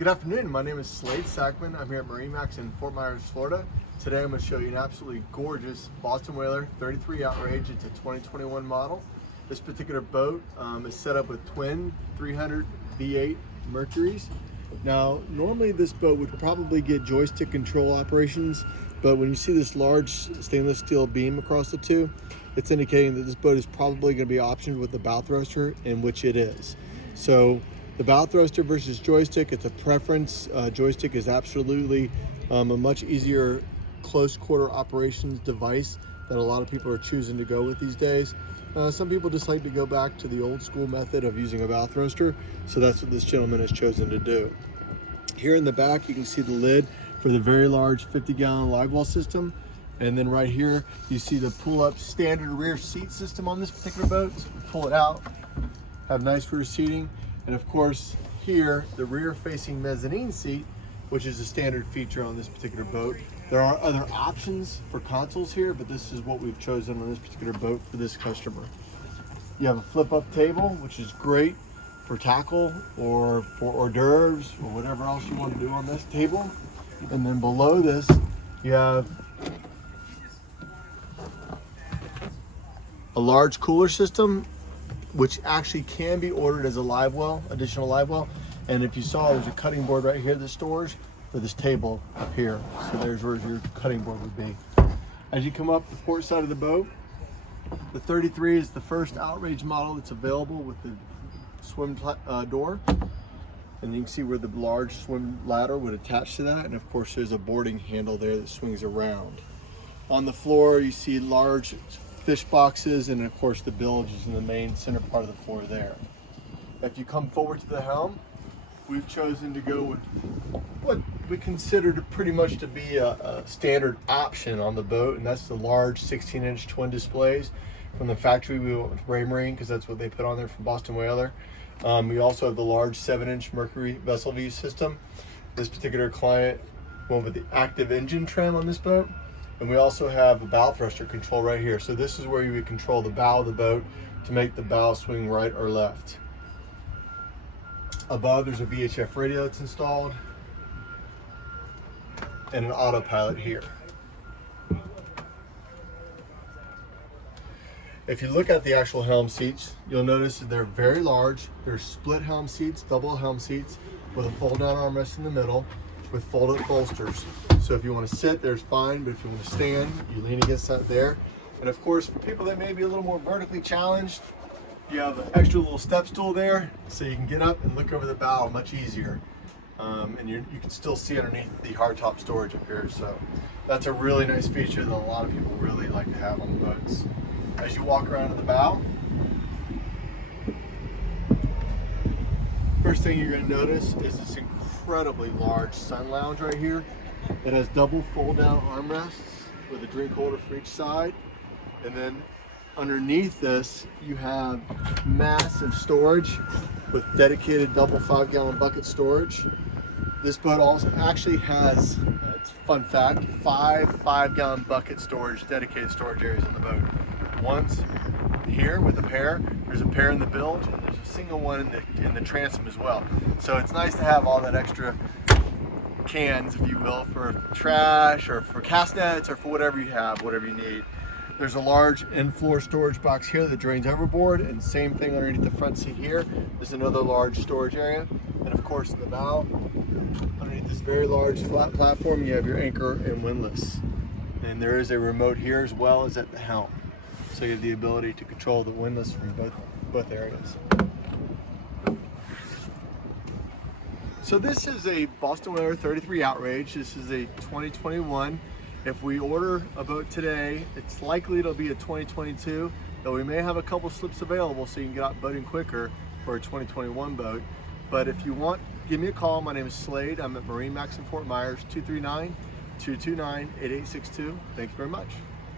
Good afternoon, my name is Slade Sackman. I'm here at MarineMax in Fort Myers, Florida. Today I'm going to show you an absolutely gorgeous Boston Whaler 33 Outrage. It's a 2021 model. This particular boat is set up with twin 300 V8 Mercuries. Now, normally this boat would probably get joystick control operations, but when you see this large stainless steel beam across the two, it's indicating that this boat is probably going to be optioned with the bow thruster, in which it is. So the bow thruster versus joystick, it's a preference. Joystick is absolutely a much easier close quarter operations device that a lot of people are choosing to go with these days. Some people just like to go back to the old school method of using a bow thruster, so that's what this gentleman has chosen to do. Here in the back you can see the lid for the very large 50-gallon live well system, and then right here you see the pull-up standard rear seat system on this particular boat. So we pull it out, have nice rear seating. And of course, here, the rear-facing mezzanine seat, which is a standard feature on this particular boat. There are other options for consoles here, but this is what we've chosen on this particular boat for this customer. You have a flip-up table, which is great for tackle or for hors d'oeuvres or whatever else you want to do on this table. And then below this, you have a large cooler system, which actually can be ordered as a live well, additional live well. And if you saw, there's a cutting board right here that stores for this table up here. So there's where your cutting board would be. As you come up the port side of the boat, the 33 is the first Outrage model that's available with the swim door. And you can see where the large swim ladder would attach to that. And of course, there's a boarding handle there that swings around. On the floor, you see large fish boxes, and of course the bilge is in the main center part of the floor there. If you come forward to the helm, we've chosen to go with what we consider to pretty much to be a standard option on the boat, and that's the large 16-inch twin displays from the factory. We went with Marine because that's what they put on there from Boston Whaler. We also have the large 7-inch Mercury vessel view system. This particular client went with the active engine trim on this boat. And we also have a bow thruster control right here. So this is where you would control the bow of the boat to make the bow swing right or left. Above, there's a VHF radio that's installed and an autopilot here. If you look at the actual helm seats, you'll notice that they're very large. They're split helm seats, double helm seats with a fold-down armrest in the middle with fold-up bolsters. So if you want to sit, there's fine, but if you want to stand, you lean against that there. And of course, for people that may be a little more vertically challenged, you have an extra little step stool there, so you can get up and look over the bow much easier. And you can still see underneath the hardtop storage up here. So that's a really nice feature that a lot of people really like to have on the boats. As you walk around to the bow, first thing you're going to notice is this incredibly large sun lounge right here. It has double fold-down armrests with a drink holder for each side. And then underneath this, you have massive storage with dedicated double 5-gallon bucket storage. This boat also actually has, it's a fun fact, 5 5-gallon bucket storage, dedicated storage areas in the boat. Once here with a pair, there's a pair in the bilge, and there's a single one in the transom as well. So it's nice to have all that extra cans, if you will, for trash or for cast nets or for whatever you have, whatever you need. There's a large in-floor storage box here that drains overboard, and same thing underneath the front seat here. There's another large storage area. And of course, in the bow, underneath this very large flat platform, you have your anchor and windlass. And there is a remote here as well as at the helm. So you have the ability to control the windlass from both areas. So this is a Boston Whaler 33 Outrage. This is a 2021. If we order a boat today, it's likely it'll be a 2022, though we may have a couple slips available so you can get out boating quicker for a 2021 boat. But if you want, give me a call. My name is Slade. I'm at MarineMax in Fort Myers, 239-229-8862. Thanks very much.